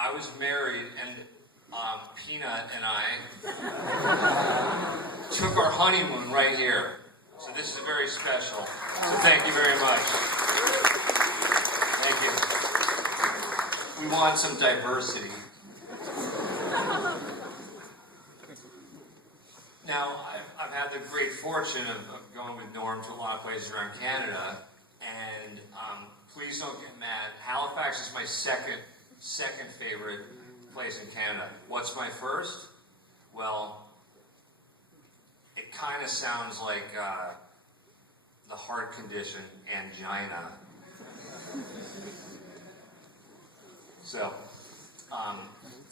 I was married, and Peanut and I took our honeymoon right here. So this is very special. So thank you very much. Thank you. We want some diversity. Now, I've had the great fortune of going with Norm to a lot of places around Canada, and please don't get mad. Halifax is my second favorite place in Canada. What's my first? Well, it kind of sounds like the heart condition angina. So,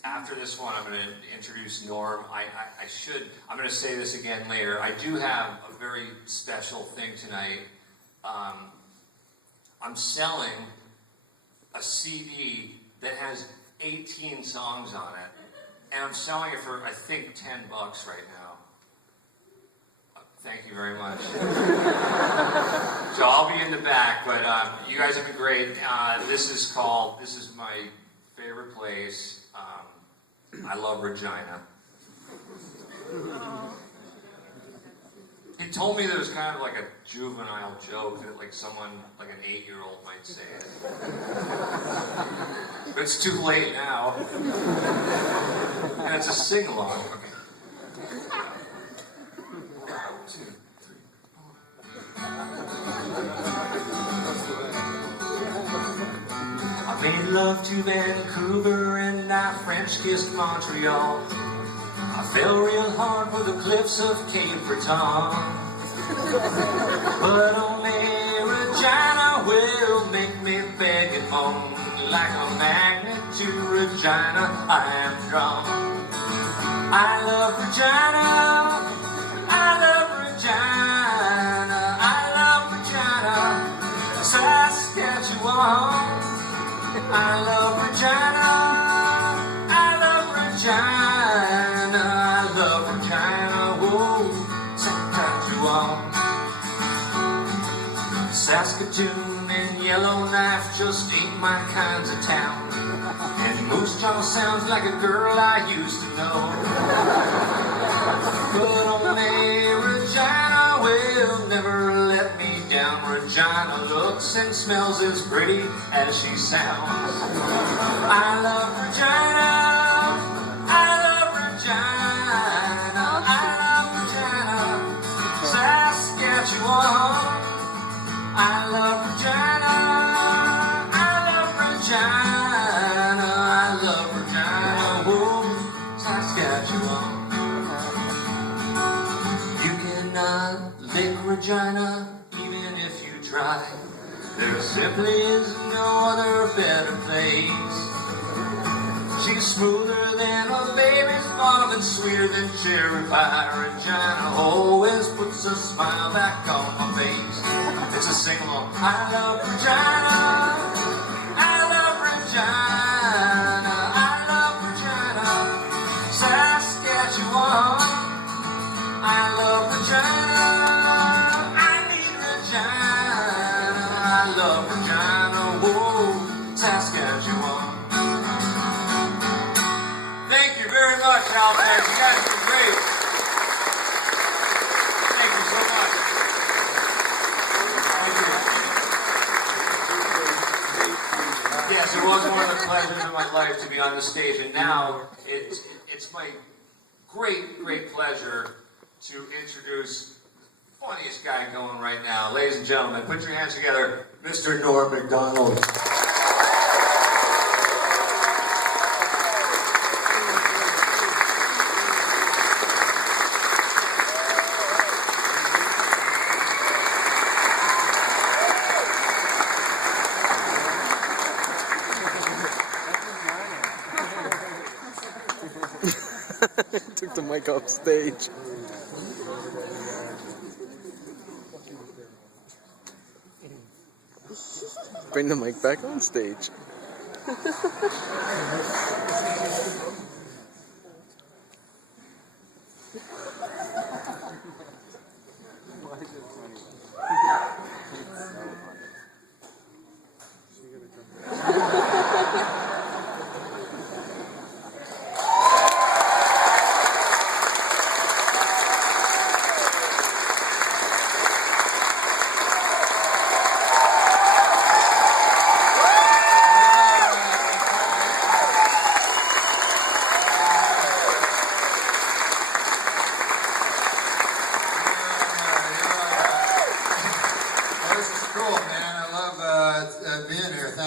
after this one, I'm going to introduce Norm. I'm going to say this again later. I do have a very special thing tonight. I'm selling a CD that has 18 songs on it, and I'm selling it for, I think, $10 right now. Thank you very much. So I'll be in the back, but you guys have been great. This is my favorite place. I love Regina. He told me that it was kind of like a juvenile joke that like someone, like an 8-year-old might say it. But it's too late now. And it's a sing-along. I made love to Vancouver and I French kissed Montreal. I fell real hard for the cliffs of Cape Breton. But only Regina will make me beg and moan. Like a magnet to Regina I am drawn. I love Regina, I love Regina, I love Regina, Saskatchewan. I love Regina, I love Regina, I love Regina, whoa, Saskatchewan. Saskatoon and Yellowknife just ain't my kinds of town. And Moose Jaw sounds like a girl I used to know. But only Regina will never let me down. Regina looks and smells as pretty as she sounds. I love Regina, I love Regina, I love Regina, Saskatchewan. I love Regina, I love Regina, I love Regina, whoa, Saskatchewan. You cannot lick Regina even if you try. There simply is no other better place. She's smoother than a baby's mom and sweeter than cherry pie. Regina always puts a smile back on my face. It's a sing-along. I love Regina, I love Regina, I love Regina, Saskatchewan. I love Regina, I need Regina, I love Regina, whoa, Saskatchewan. Thank you very much, Halifax. You guys have been great. Thank you so much. Thank you. Yes, it was one of the pleasures of my life to be on the stage, and now it's my great pleasure to introduce the funniest guy going right now. Ladies and gentlemen, put your hands together, Mr. Norm Macdonald. Took the mic off stage. Bring the mic back on stage.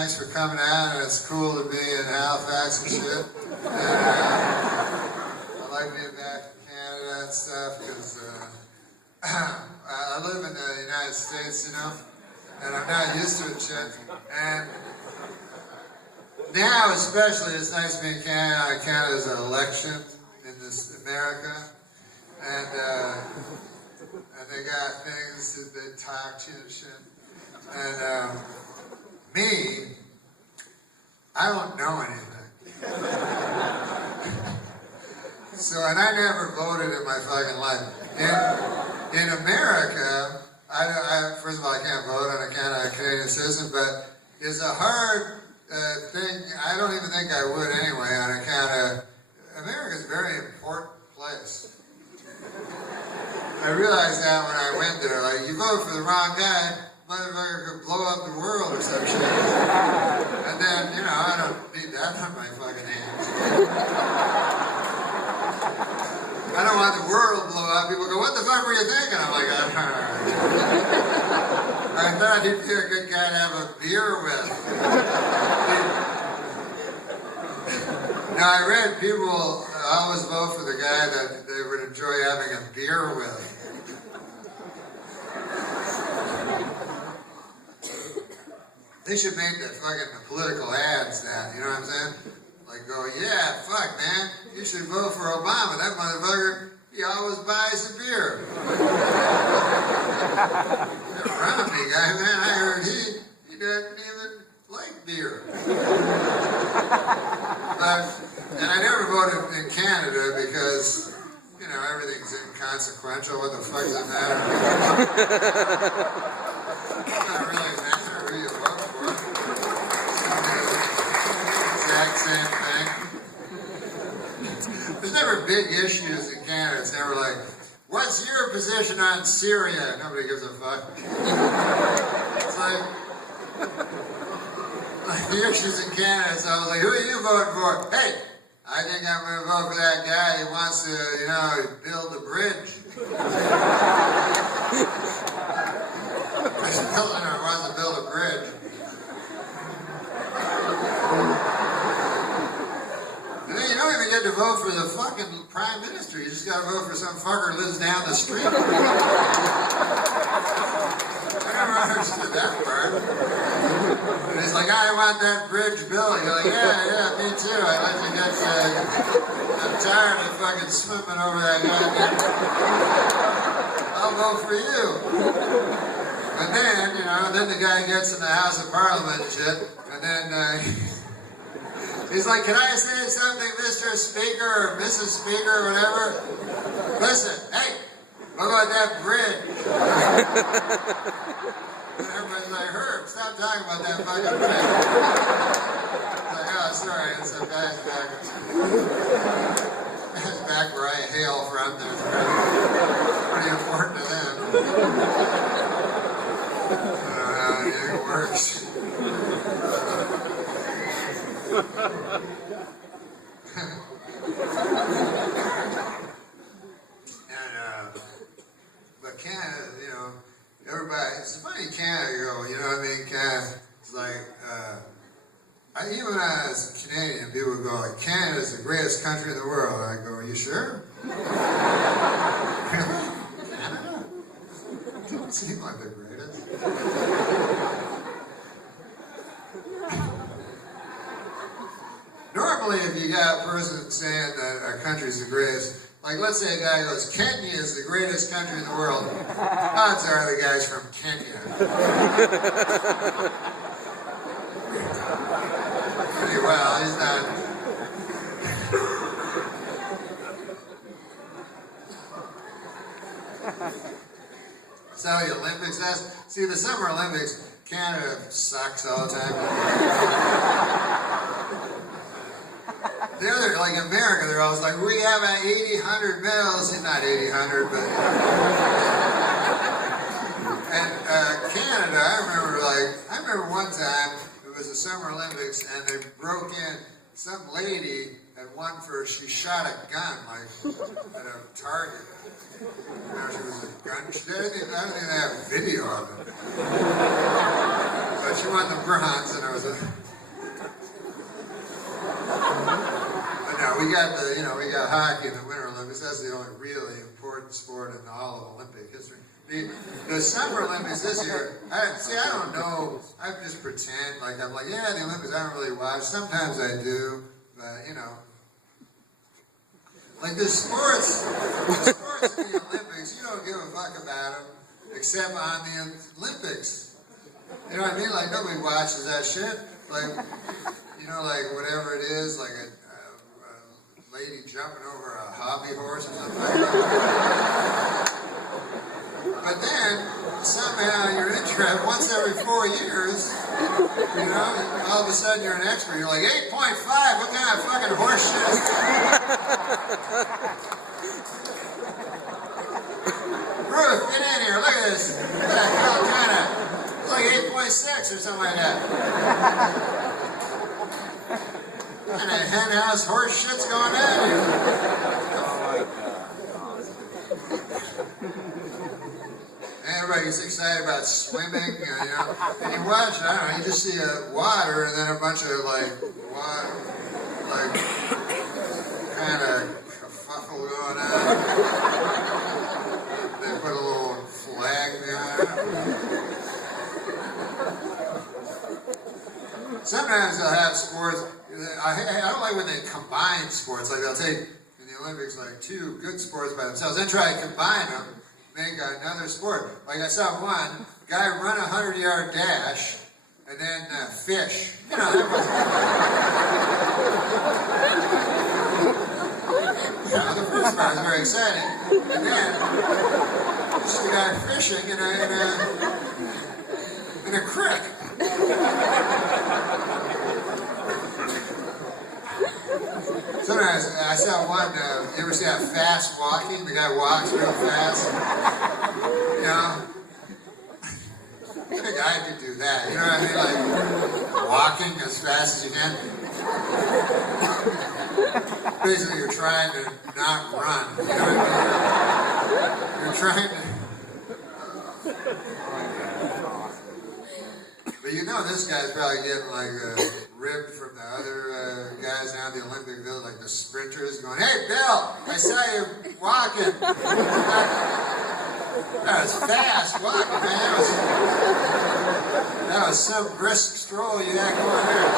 thanks for coming out, and it's cool to be in Halifax and shit. And, I like being back in Canada and stuff, because I live in the United States, you know, and I'm not used to it shit. And now especially, it's nice being in Canada. Canada's an election in this America, and they got things that they talk to you and shit. And me, I don't know anything. So, and I never voted in my fucking life. In America, first of all, I can't vote on account of a Canadian citizen, but it's a hard thing. I don't even think I would anyway on account of America's a very important place. I realized that when I went there, like, you vote for the wrong guy, motherfucker could blow up the world or some shit. And then, you know, I don't need that on my fucking hands. I don't want the world to blow up. People go, what the fuck were you thinking? I'm like, I thought he'd be a good guy to have a beer with. Now, I read people always vote for the guy that they would enjoy having a beer with. They should make the political ads that, you know what I'm saying? Like go, yeah, fuck, man, you should vote for Obama. That motherfucker, he always buys a beer. That Romney guy, man, I heard he doesn't even like beer. And I never voted in Canada because, you know, everything's inconsequential. What the fuck does it matter? It doesn't really matter who you vote for. Exact same thing. There's never big issues in Canada. It's never like, what's your position on Syria? Nobody gives a fuck. It's like the issues in Canada. So I was like, who are you voting for? Hey, I think I'm going to vote for that guy who wants to, you know, build a bridge. There's a builder who wants to build a bridge. And then you don't even get to vote for the fucking prime minister. You just got to vote for some fucker who lives down the street. I never understood that part. And he's like, I want that bridge built. You're like, yeah, me too. I'd like to get, I'm tired of fucking swimming over that goddamn. I'll vote for you. And then, you know, then the guy gets in the House of Parliament and shit, and then he's like, can I say something, Mr. Speaker or Mrs. Speaker or whatever? Listen, hey, what about that bridge? And everybody's like, Herb, stop talking about that fucking bridge. I'm like, oh, sorry, it's a guy's back. That's back where I hail from. They're pretty important to them. I don't know how anything works. But Canada, you know, everybody, it's funny Canada go, you know what I mean? Canada, it's like, even as a Canadian, people go like, Canada's the greatest country in the world. And I go, are you sure? Canada? Don't seem like the greatest. Normally, if you got a person saying that a country's the greatest, like let's say a guy goes, Kenya is the greatest country in the world, odds are the guy's from Kenya. Pretty well, he's not. That's how the Olympics is. See, the Summer Olympics, Canada sucks all the time. They're like America, they're always like, we have 100 medals, not 100, but and Canada, I remember one time it was the Summer Olympics and they broke in, some lady had won she shot a gun like at a target. You know, she was a gun, I don't think they have video of it. But But she won the bronze, and I was a. But no, we got we got hockey in the Winter Olympics. That's the only really important sport in all of Olympic history. The Summer Olympics this year, I don't know. I just pretend like I'm like, yeah, the Olympics. I don't really watch. Sometimes I do, but like the sports in the Olympics, you don't give a fuck about them except on the Olympics. You know what I mean? Like nobody watches that shit. Like like whatever it is, like a lady jumping over a hobby horse or something like that. But then, somehow you're interested, once every 4 years, all of a sudden you're an expert. You're like, 8.5, what kind of fucking horse shit is that? Ruth, get in here, look at this. Look at that Calcutta. It's like 8.6 or something like that. And a hen house horse shit's going on here. Everybody gets excited about swimming, and you watch it, I don't know, you just see water and then a bunch of water, kind of kerfuffle going on. They put a little flag behind it. Sometimes they'll have sports, I don't like when they combine sports, like they'll take in the Olympics like two good sports by themselves, then try to combine them. Make another sport. Like I saw one guy run a 100-yard dash and then fish. That was the first part was very exciting. And then this the guy fishing in a creek. Sometimes I saw one, you ever see that fast walking? The guy walks real fast. I think I could do that. You know what I mean? Like walking as fast as you can. Basically, you're trying to not run. You know what I mean? You're trying to. But this guy's probably getting ribbed from the other guys down the Olympic Village, like the sprinters, going, "Hey, Bill, I saw you walking." That was fast walking, man. That was some brisk stroll you had going there.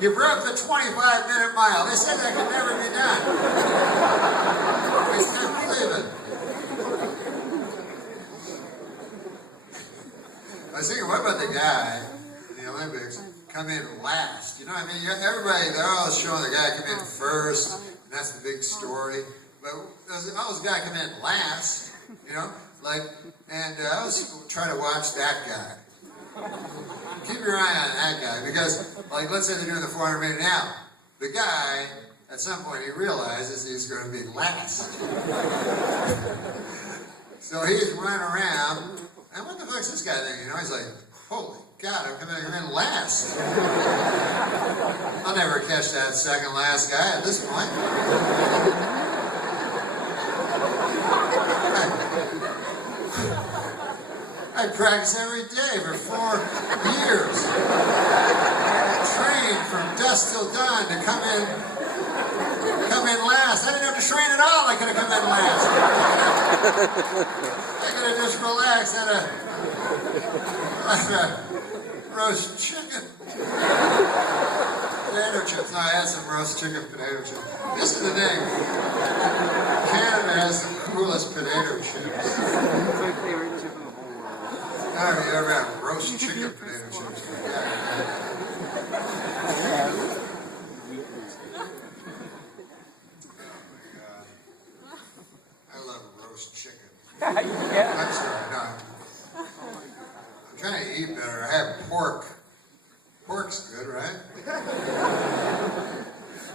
You broke the 25-minute mile. They said that could never be done. I can't believe it. I was thinking, what about the guy in the Olympics come in last? You know what I mean? Everybody, they're all showing the guy come in first, and that's the big story. But all those guys come in last, and I was trying to watch that guy. Keep your eye on that guy, because, let's say they're doing the 400 meter now. The guy, at some point, he realizes he's going to be last. So he's running around. And what the fuck's this guy thinking? He's like, holy God, I'm coming in last. I'll never catch that second last guy at this point. I practice every day for 4 years. I trained from dusk till dawn to come in last. I didn't have to train at all. I could have come in last. I could have just relaxed at a roast chicken. Potato chips. No, I had some roast chicken potato chips. This is the thing. Canada has the coolest potato chips. It's my favorite chip in the whole world. Have you ever had roast chicken potato chips? I'm sorry, no. I'm trying to eat better. I have pork. Pork's good, right?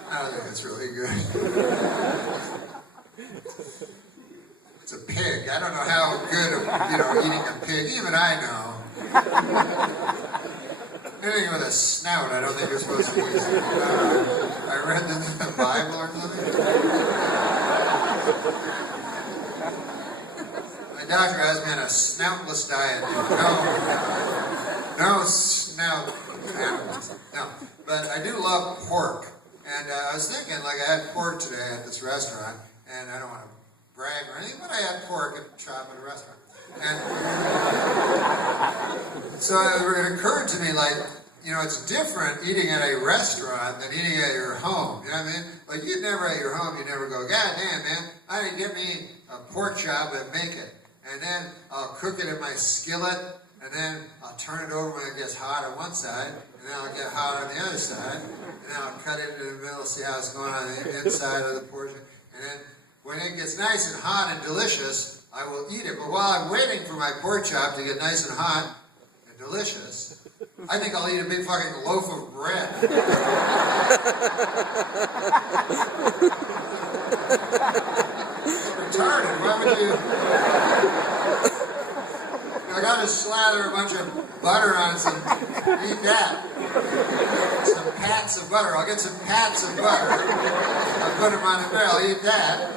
I don't think it's really good. It's a pig. I don't know how good, eating a pig. Even I know. Anything with a snout, I don't think you're supposed to eat. I read this in the Bible or something. I doctor has me on a snoutless diet. No snout animals. No. But I do love pork. And I was thinking, like, I had pork today at this restaurant, and I don't want to brag or anything, but I had pork at chop at a restaurant. And so it occurred to me, like, you know, it's different eating at a restaurant than eating at your home. You know what I mean? Like, you'd never at your home, you never go, God damn, man, I didn't get me a pork chop and make it. And then I'll cook it in my skillet, and then I'll turn it over when it gets hot on one side, and then I'll get hot on the other side, and then I'll cut it into the middle, see how it's going on the inside of the portion. And then when it gets nice and hot and delicious, I will eat it. But while I'm waiting for my pork chop to get nice and hot and delicious, I think I'll eat a big fucking loaf of bread. It's retarded. Why would you? I gotta slather a bunch of butter on it and eat that. Some pats of butter. I'll get some pats of butter. I'll put them on the bread. I'll eat that.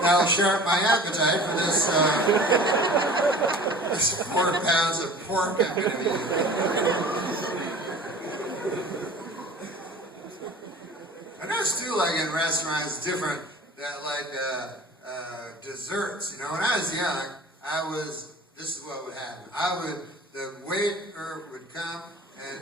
That'll sharpen my appetite for this 4 pounds of pork I'm going to be eating. I noticed too, like in restaurants, different that like desserts. You know, when I was young, this is what would happen. The waiter would come and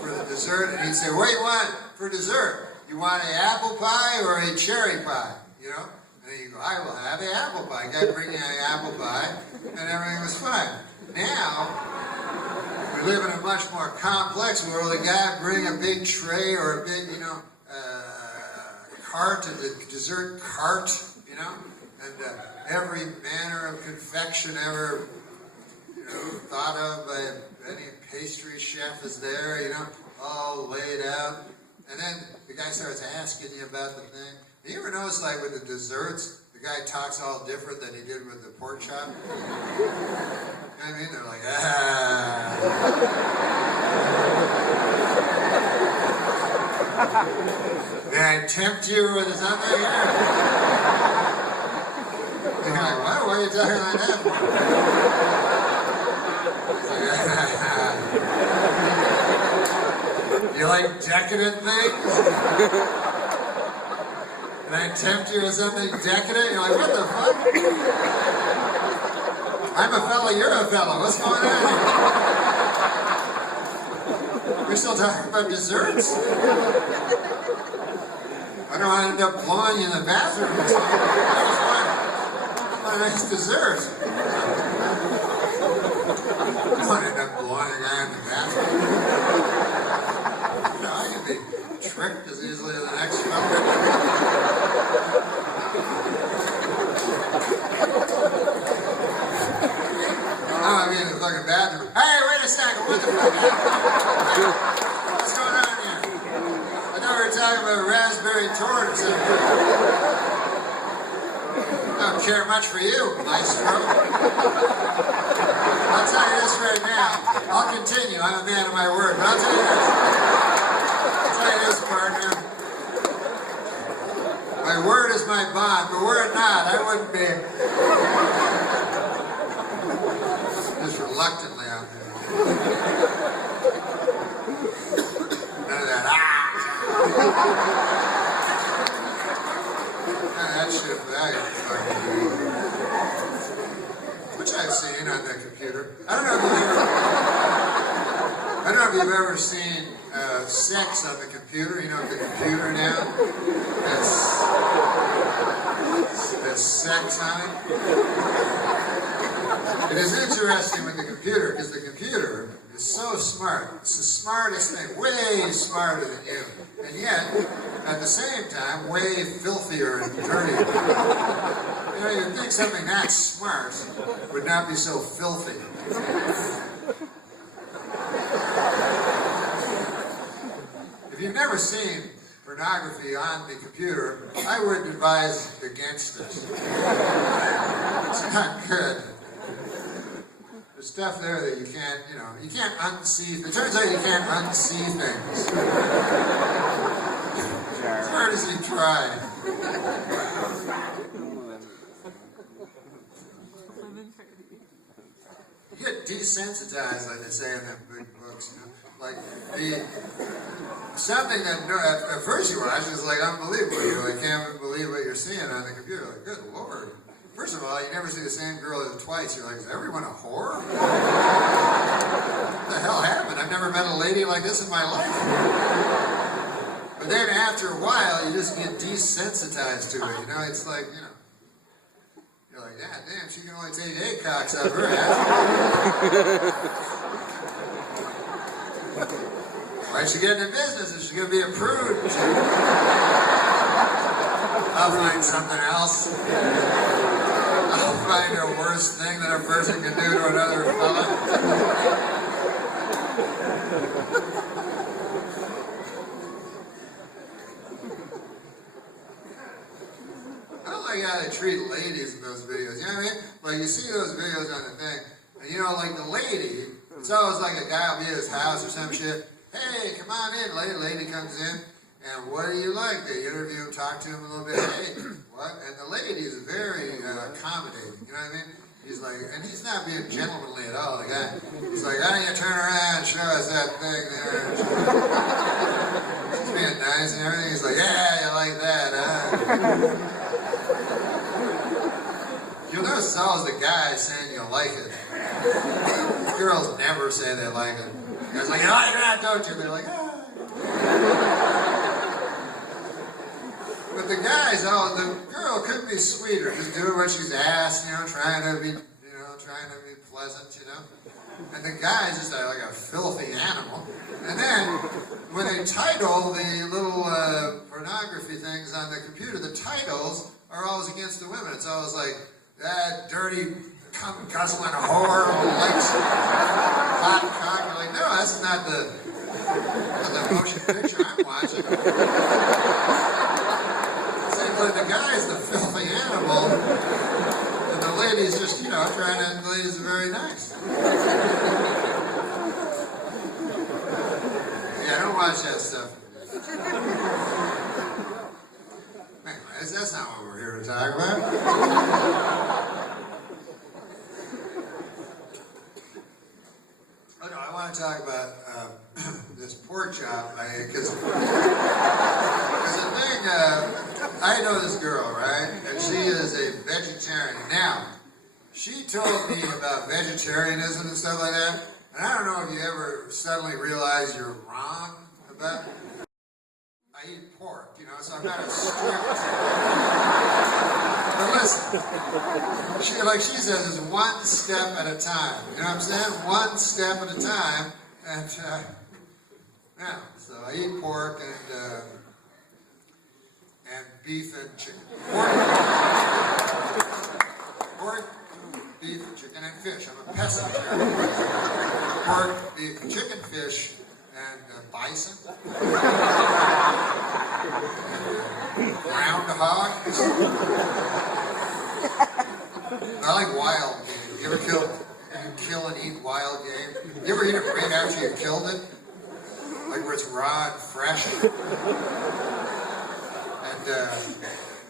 for the dessert, and he'd say, "What do you want for dessert? You want an apple pie or a cherry pie?" You know. And then you go, "I will have an apple pie." Guy bring you an apple pie, and everything was fine. Now, we live in a much more complex world. The guy bring a big tray or a big, you know, cart, a dessert cart, you know, and every manner of confection ever, you know, thought of by any pastry chef is there, you know, all laid out. And then the guy starts asking you about the thing. You ever notice, like, with the desserts, the guy talks all different than he did with the pork chop? You know what I mean? They're like, Did I tempt you with something here? You're like, what? Why are you talking like that for? You like decadent things? And I tempt you with something decadent? You're like, what the fuck? I'm a fella, you're a fella. What's going on here? We're still talking about desserts? I don't want to end up blowing you in the bathroom or something. That was a nice dessert. I don't want to end up blowing a guy in the bathroom. You know, I can be tricked as easily as the next fella. I'm in the fucking bathroom. Hey, wait a second, what the fuck happened? What's going on here? I thought we were talking about raspberry torts. I don't care much for you, maestro. I'll tell you this right now. I'll continue. I'm a man of my word. But I'll tell you this, partner. My word is my bond, but were it not, I wouldn't be. Just reluctantly out there. None of that, None of that shit, which I've seen on the computer. I don't know if you've ever seen sex on the computer. You know, the computer now that's sex on it. It is interesting with the computer because the computer is so smart. It's the smartest thing, way smarter than you. And yet, at the same time, way filthier and dirtier. You know, you'd think something that smart would not be so filthy. If you've never seen pornography on the computer, I would advise against it. It's not good. There's stuff there that you can't, you know, you can't unsee. It turns out you can't unsee things. As hard as you try. you get desensitized, like they say in them big books, you know? Like, something that at first you watch is like unbelievable. You like can't believe what you're seeing on the computer. Like, good Lord. First of all, you never see the same girl twice. You're like, is everyone a whore? What the hell happened? I've never met a lady like this in my life. But then after a while, you just get desensitized to it. You know, it's like, you know, you're like, yeah, damn, she can only take 8 cocks out of her ass. Why'd she get into business if she's going to be a prude? I'll find something else. I'll find a worse thing that a person can do to another fella. I don't like how they treat ladies in those videos. You know what I mean? Like, you see those videos on the thing, and you know, like the lady, it's always like a guy will be at his house or some shit. Hey, come on in. Lady comes in, and what do you like? They interview him, talk to him a little bit. Hey, what? And the lady is very accommodating. You know what I mean? He's like, and he's not being gentlemanly at all. The guy, he's like, how do you turn around and show us that thing there? She's being nice and everything. He's like, yeah, you like that, huh? You'll notice it's always the guy saying you like it. Girls never say they like it. It's like, oh, you're not, don't you? They're like, ah. But the guys, the girl could be sweeter, just doing what she's asked, you know, trying to be pleasant, you know. And the guy's just like a filthy animal. And then, when they title the little pornography things on the computer, the titles are always against the women. It's always like, that dirty, cum-guzzling whore who likes hot cock. You're like, no, that's not the motion picture I'm watching. But the guy's the filthy animal, and the lady's just, you know, the ladies are very nice. Yeah, I don't watch that stuff. Anyways, that's not what we're here to talk about. Oh no, I want to talk about this pork chop I ate, because the thing, I know this girl, right? And she is a vegetarian. Now, she told me about vegetarianism and stuff like that, and I don't know if you ever suddenly realize you're wrong about it. I eat pork, you know, so I'm not a strict. But listen, like she says, it's one step at a time. You know what I'm saying? One step at a time. And, yeah, so I eat pork and beef and chicken. Pork, beef, chicken, and fish. I'm a pescatarian. Pork, beef, chicken, fish, and bison. Groundhog. I like wild game. You ever kill and eat wild game? You ever eat it right after you killed it? Like where it's raw and fresh? And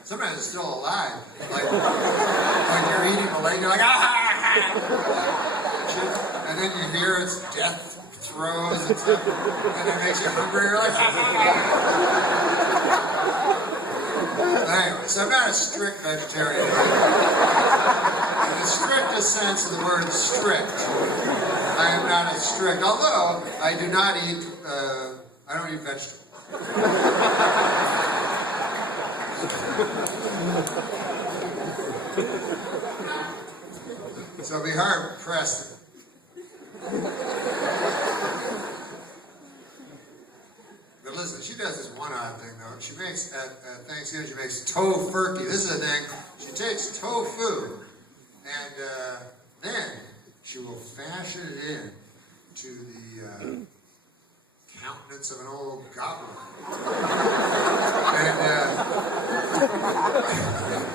sometimes it's still alive. Like you're eating the leg, you're like, ah! And then you hear its death throes and stuff. And it makes you hungry. You're like, ah! Anyway, so I'm not a strict vegetarian. In the strictest sense of the word strict, I am not as strict. Although I do not eat, I don't eat vegetables. So I'll be hard pressed. But listen, she does this one odd thing though. She makes, at Thanksgiving, she makes tofurkey. This is the thing. She takes tofu and then she will fashion it in to the countenance of an old goblin.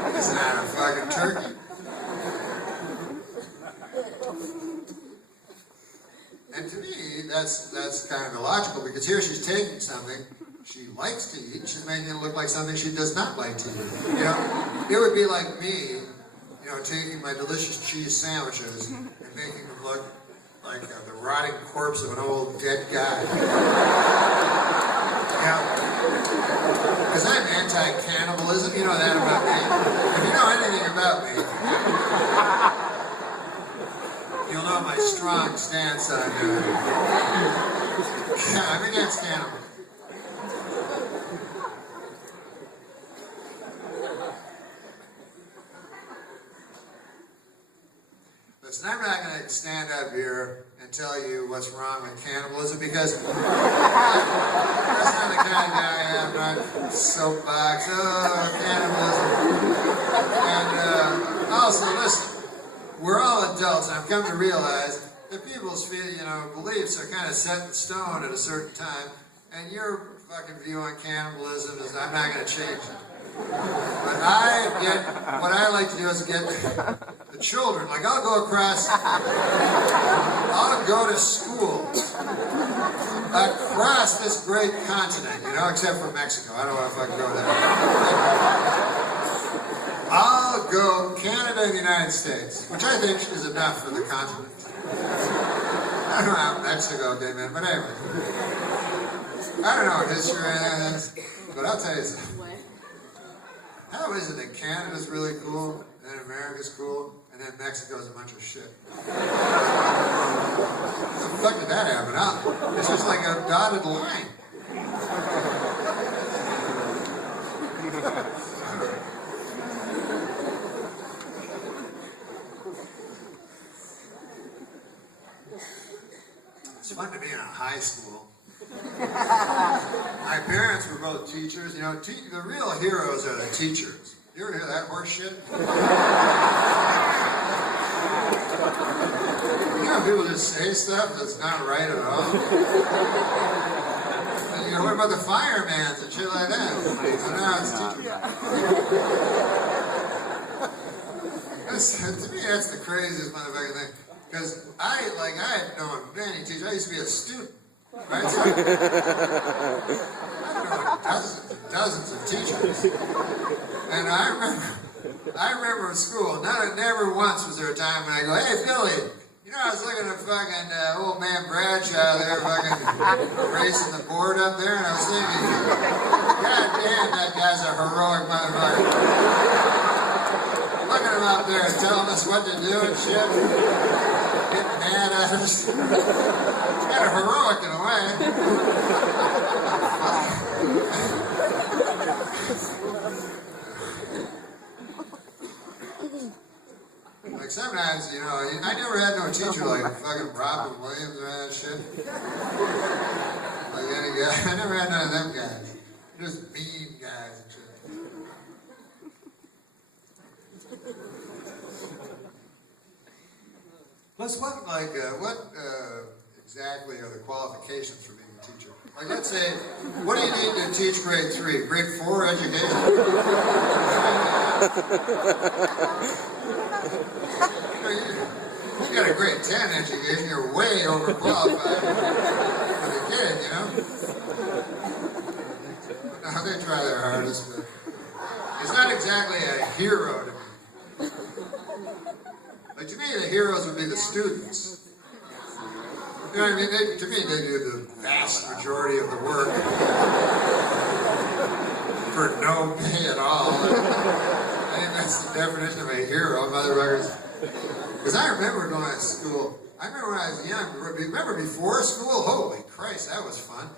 And it's not a fucking turkey. And to me, that's kind of illogical, because here she's taking something she likes to eat, she's making it look like something she does not like to eat. You know, it would be like me, you know, taking my delicious cheese sandwiches and making them look like the rotting corpse of an old dead guy. Yeah. Because I'm anti-cannibalism, you know that about me. If you know anything about me, you'll know my strong stance on I'm against cannibalism. Listen, I'm not going to stand up here and tell you what's wrong with cannibalism because that's not the kind of guy I am. Not soapbox, cannibalism. And also, listen, we're all adults, and I've come to realize that people's beliefs are kind of set in stone at a certain time, and your fucking view on cannibalism is I'm not going to change it. But what I like to do is get the children, like I'll go to school across this great continent, except for Mexico. I don't want to fucking go there. I'll go Canada and the United States, which I think is enough for the continent. I don't know how Mexico came in, but anyway. I don't know what history or anything is, but I'll tell you something. How is it that Canada's really cool, and then America's cool, and then Mexico's a bunch of shit? How the fuck did that happen? It's just like a dotted line. It's fun to be in a high school. My parents were both teachers. The real heroes are the teachers. You ever hear that horse shit? People just say stuff that's not right at all. And, what about the firemen and shit like that? So now it's teachers. To me, that's the craziest motherfucking thing. Because I had known many teachers. I used to be a student. Right? So, I've known dozens of teachers. And I remember in school, never once was there a time when I go, hey, Billy, I was looking at fucking old man Bradshaw there fucking racing the board up there, and I was thinking, God damn, that guy's a heroic motherfucker. Looking at him out there and telling us what to do and shit. Getting mad at us. It's kind of heroic in a way. Like sometimes, I never had no teacher like fucking Robin Williams or that shit. Like any guy. I never had none of them guys. Just mean guys and shit. Plus, what exactly are the qualifications for being a teacher? Like, let's say, what do you need to teach grade 3? Grade 4 education? You got a grade 10 education, you're way overqualified for the kid, No, they try their hardest, but it's not exactly a hero to me. Like, to me, the heroes would be the students. You know what I mean? To me, they do the vast majority of the work for no pay at all. I think that's the definition of a hero, motherfuckers. Because I remember going to school. I remember when I was young. Remember before school? Holy Christ, that was fun.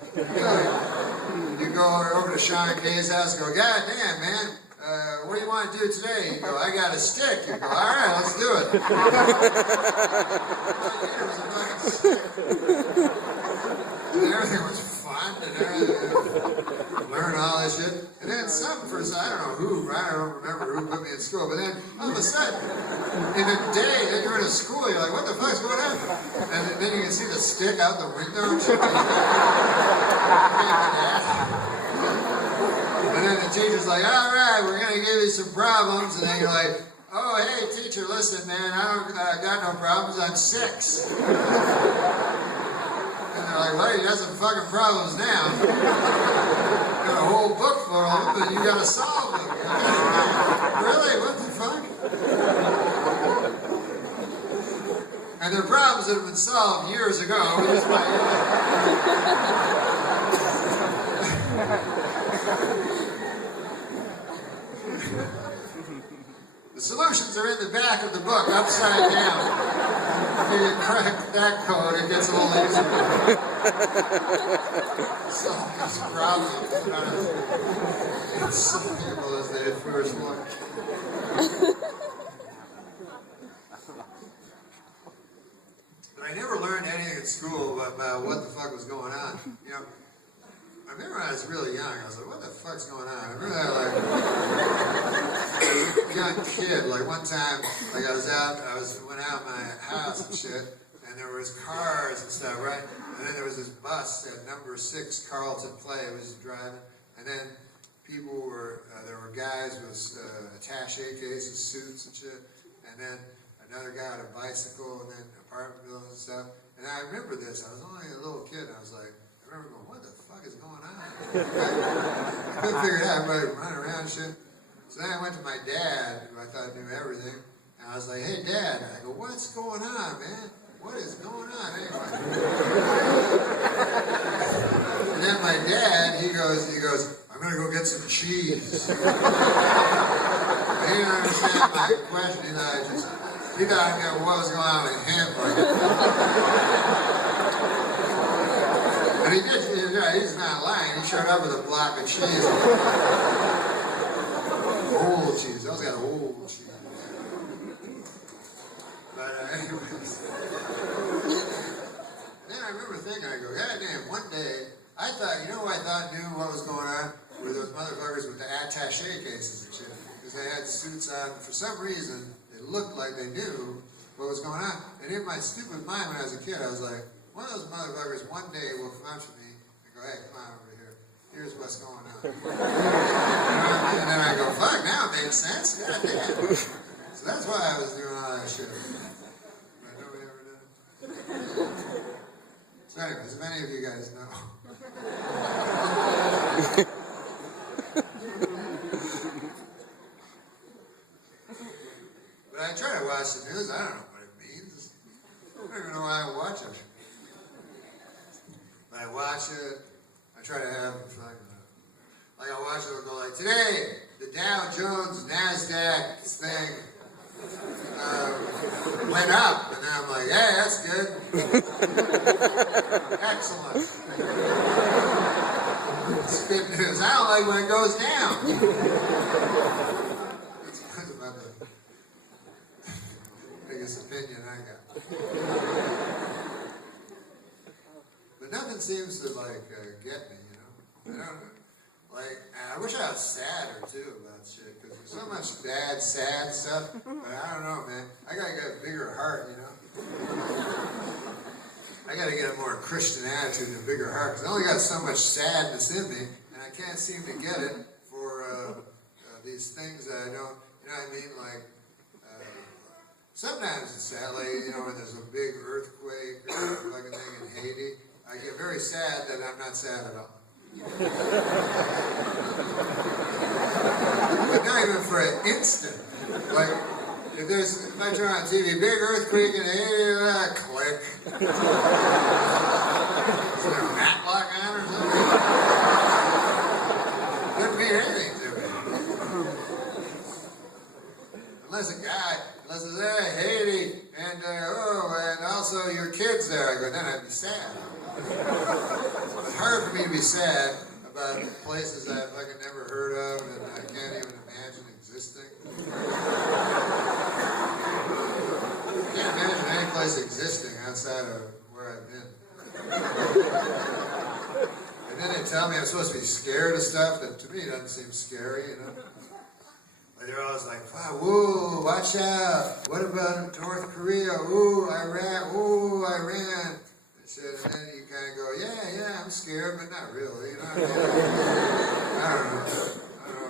You go over to Sean Kay's house and go, God damn, man. What do you want to do today? You go, I got a stick. You go, all right, let's do it. It was a fucking stick. And everything was fun and everything. Learn all that shit. And then something for I don't remember who put me in school, but then all of a sudden, in a day that you're in a school, you're like, what the fuck's going on? And then you can see the stick out the window and shit. And then the teacher's like, all right, we're going to give you some problems. And then you're like, oh, hey, teacher, listen, man, I got no problems. I'm 6. And they're like, well, you got some fucking problems now. You got a whole book full of them, but you got to solve them. Really? What the fuck? And they're problems that have been solved years ago. Just by, the solutions are in the back of the book, upside down. If you crack that code, it gets a little easier. Solve these problems. It's so simple as they first look. But I never learned anything at school about what the fuck was going on. You know, I remember when I was really young, I was like, what the fuck's going on? I remember that, like, young kid, like one time, like I went out of my house and shit, and there was cars and stuff, right? And then there was this bus at number 6 Carlton Play was driving, and then people were, there were guys with attaché cases, suits and shit, and then another guy on a bicycle, and then apartment buildings and stuff. And I remember this, I was only a little kid, and I was like, I remember going, what the fuck is going on? I couldn't figure it out, everybody running around and shit. So then I went to my dad, who I thought knew everything, and I was like, hey Dad, I go, what's going on, man? What is going on anyway? And then my dad, he goes, I'm gonna go get some cheese. He didn't understand my question, he thought I knew what was going on with him. But he did, he's not lying, he showed up with a block of cheese. Old cheese, I always got old cheese. But anyways. Then I remember thinking, I go, God damn, one day, I thought, you know who I thought knew what was going on? Were those motherfuckers with the attaché cases and shit. Because they had suits on. For some reason, it looked like they knew what was going on. And in my stupid mind when I was a kid, I was like, one of those motherfuckers one day will come up to me and go, hey, come on over here. Here's what's going on. And then I go, fuck, now it makes sense. God damn. So that's why I was doing all that shit. But nobody ever did it. So anyways, many of you guys know. But I try to watch the news. I don't know what it means. I don't even know why I watch it. But I watch it. I try to have like I watch it. It'll go like today, the Dow Jones Nasdaq thing went up, and then I'm like, hey, that's good. Excellent. It's good news. I don't like when it goes down. That's about the biggest opinion I got. But nothing seems to like get me, you know. I don't know. Like, I wish I was sadder too about shit, because there's so much bad, sad stuff. But I don't know, man. I gotta get a bigger heart, you know. I gotta get a more Christian attitude and a bigger heart, because I only got so much sadness in me, and I can't seem to get it for these things that I don't, you know what I mean? Like, sometimes it's sad, like, you know, when there's a big earthquake or fucking thing in Haiti, I get very sad that I'm not sad at all. But not even for an instant. Like, if I turn on TV, big earthquake in Haiti, click. Is there a matlock on or something? Doesn't mean anything to me. Unless it's hey, Haiti, and and also your kids there, I go, then I'd be sad. It's hard for me to be sad about places I've fucking never heard of and I can't even imagine existing. I can't imagine any place existing outside of where I've been. And then they tell me I'm supposed to be scared of stuff that to me doesn't seem scary, you know? Like they're always like, wow, whoa, watch out. What about North Korea? Ooh, Iraq, ooh, Iran. And then you kind of go, yeah, I'm scared, but not really. You know what I mean? I don't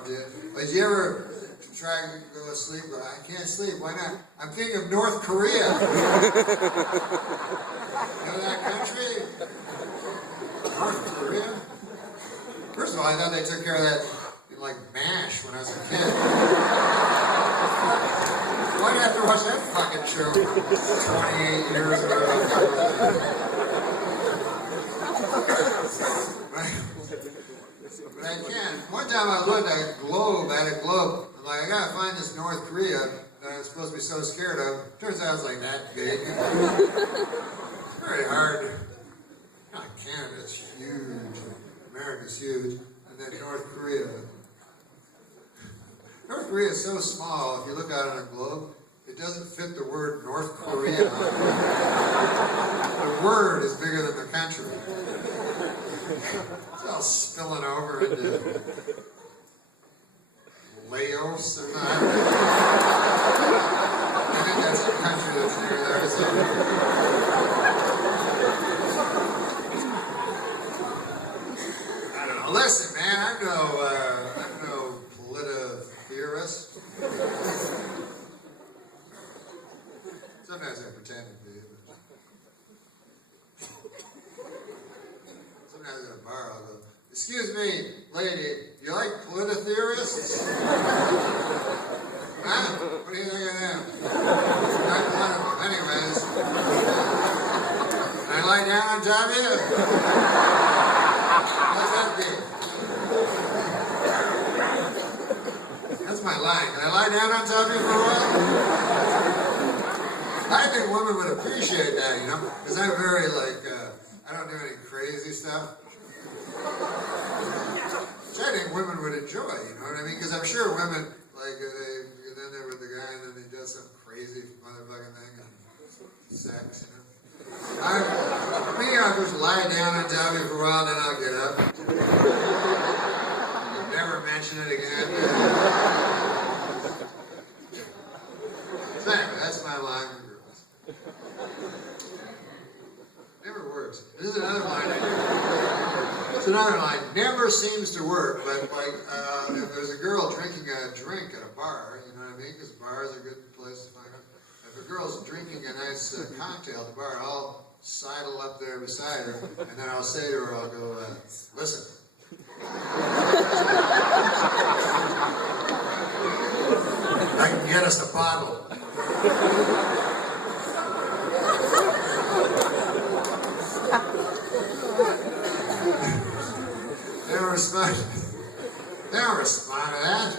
know. Like, you ever try to go to sleep? Go, I can't sleep. Why not? I'm thinking of North Korea. You know that country? North Korea? First of all, I thought they took care of that in, like, MASH when I was a kid. Why'd I have to watched that fucking show 28 years ago. But I can't. One time I looked at a globe. I'm like, I gotta find this North Korea that I'm supposed to be so scared of. Turns out it's like that big. Very hard. God, Canada's huge. America's huge. And then North Korea. North Korea is so small, if you look out on a globe, it doesn't fit the word North Korea on it. The word is bigger than the country. It's all spilling over into Laos or not. I think that's a country that's near there. So. I don't know. Listen, man, I'm no politi-theorist. Sometimes I pretend to be. Sometimes at a bar I'll go, excuse me, lady, you like politi-theorists? Huh? What do you think of them? I'm one of them. Anyways, can I lie down on top of you? What's that be? That's my line. Can I lie down on top of you for a while? I think women would appreciate that, you know, because I'm very I don't do any crazy stuff. Which I think women would enjoy, you know what I mean? Because I'm sure women, then they're with the guy and then he does some crazy motherfucking thing and sex, you know. I'll just lie down on top of you for a while, then I'll get up. Never mention it again. So anyway, that's my line with girls. Never works. This is another line I do. It's another line. Never seems to work, but if there's a girl drinking a drink at a bar, you know what I mean? Because bars are a good place to find her. If a girl's drinking a nice cocktail at the bar, I'll sidle up there beside her, and then I'll say to her, I'll go, listen. I can get us a bottle. They don't respond. They don't respond to that.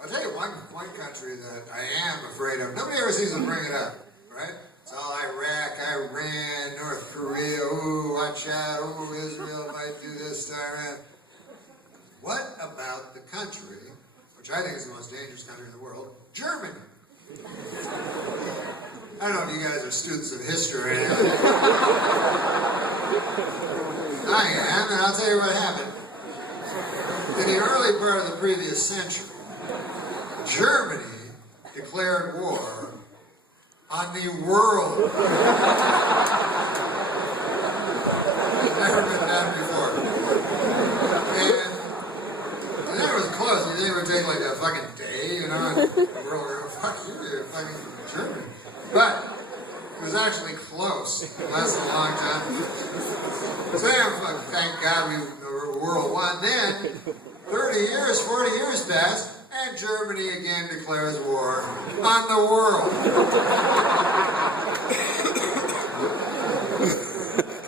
I'll tell you one country that I am afraid of. Nobody ever seems to bring it up, right? It's all Iraq, Iran, North Korea. Ooh, watch out. Ooh, Israel might do this to Iran. What about the country, which I think is the most dangerous country in the world, Germany? I don't know if you guys are students of history or anything. I am, and I'll tell you what happened. In the early part of the previous century, Germany declared war on the world. It's never been done before. And it was close. You think it would take like a fucking day, you know, and the world would go, fuck you, you're fucking Germany. But it was actually close. It lasted a long time. So yeah, thank God the world won. Then 40 years passed, and Germany again declares war on the world.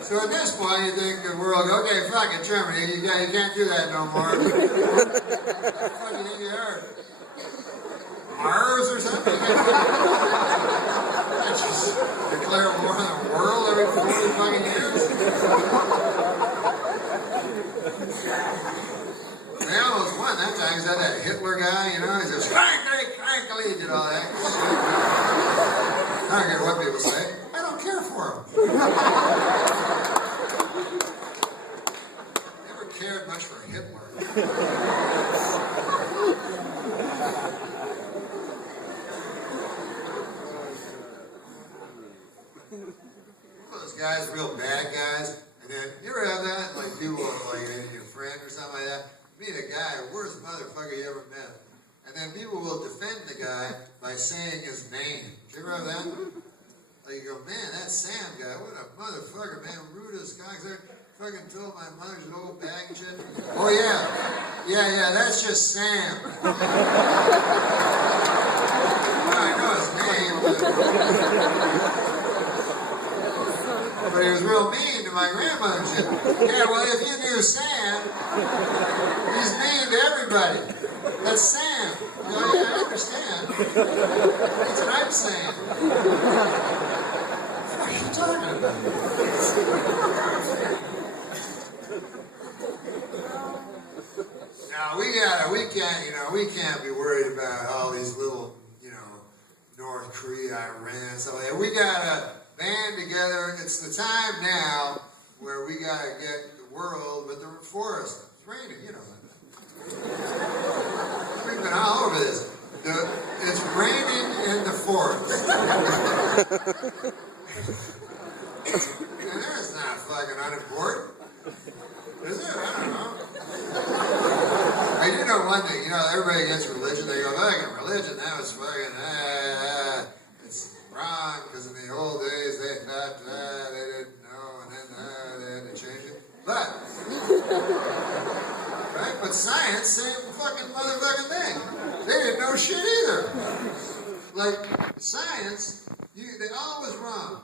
So at this point, you think the world, okay, fuck it, Germany, you can't do that no more. What do you think you are? Mars or something? Just declare war on the world every 40 fucking years? They almost won that time. Is that Hitler guy, you know? He just crankly did all that shit. I don't care what people say. I don't care for him. Never cared much for Hitler. Those guys, real bad guys, and then you ever have that? Like people, like your friend or something like that, meet a guy, worst motherfucker you ever met, and then people will defend the guy by saying his name. You ever have that? Like you go, man, that Sam guy, what a motherfucker, man, rudest guy. fucking filled my mother's old bag and shit. Oh yeah. Yeah, that's just Sam. Well, I know his name, but he was real mean to my grandmother and shit. Yeah, well, if you knew Sam, he's mean to everybody. That's Sam. Oh yeah, I understand. That's what I'm saying. What are you talking about? Now we can't be worried about all these little, North Korea, Iran, stuff like that. We gotta band together. It's the time now where we gotta get the world with the forest. It's raining, We've been all over this. It's raining in the forest. And that's not fucking unimportant. Is it? I don't know. I do know one thing, everybody gets religion, they go, fucking religion, that was fucking, it's wrong, because in the old days they thought, they didn't know, and then they had to change it. But, right, but science, same fucking motherfucking thing. They didn't know shit either. Like, science, they always wrong.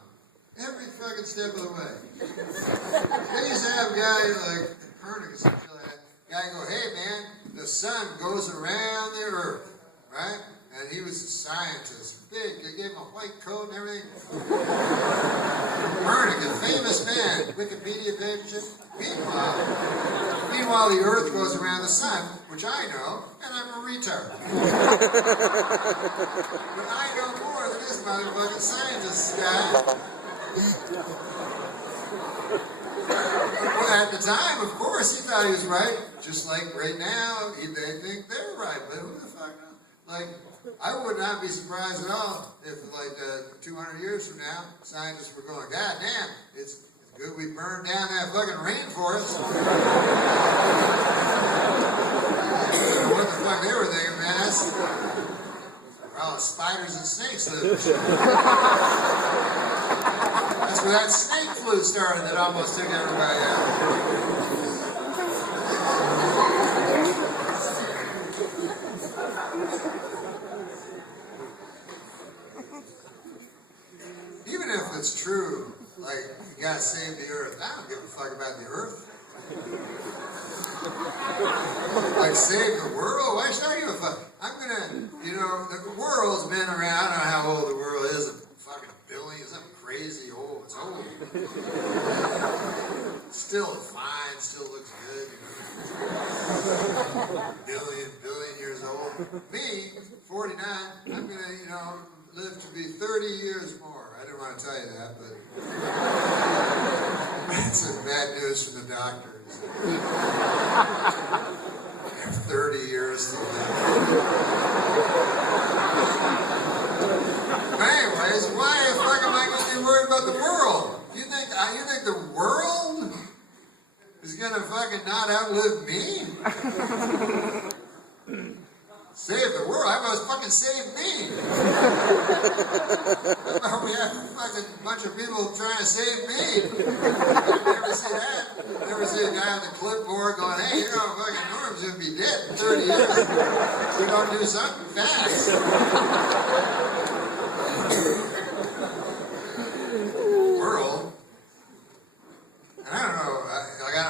Every fucking step of the way. They used to have guys like Copernicus and shit like that. Guy go, hey man, the sun goes around the earth, right? And he was a scientist, big. They gave him a white coat and everything. Copernicus, famous man, Wikipedia page. Meanwhile, the earth goes around the sun, which I know, and I'm a retard. But I know more than this motherfucking scientist guy. Well, at the time, of course, he thought he was right. Just like right now, they think they're right. But who the fuck knows? Like, I would not be surprised at all if, 200 years from now, scientists were going, God damn, it's good we burned down that fucking rainforest. What the fuck they were thinking, man? That's where all the spiders and snakes live. That's where that snake flu started that almost took everybody out. Even if it's true, you gotta save the earth. I don't give a fuck about the earth. Save the world? Why should I give a fuck? I'm gonna, the world's been around. I don't know how old the world is. Fucking billions. I'm crazy old. It's old. Still fine. Still looks good. Billion years old. Me, 49. I'm gonna, live to be 30 years more. I didn't want to tell you that, but that's some bad news from the doctors. I have 30 years to live. Anyways, why the fuck am I going to be worried about the world? You think the world is going to fucking not outlive me? Save the world? How about fucking save me? How about we have a fucking bunch of people trying to save me? Never see that. Never see a guy on the clipboard going, hey, fucking Norm's going to be dead in 30 years. We don't do something fast. World. And I don't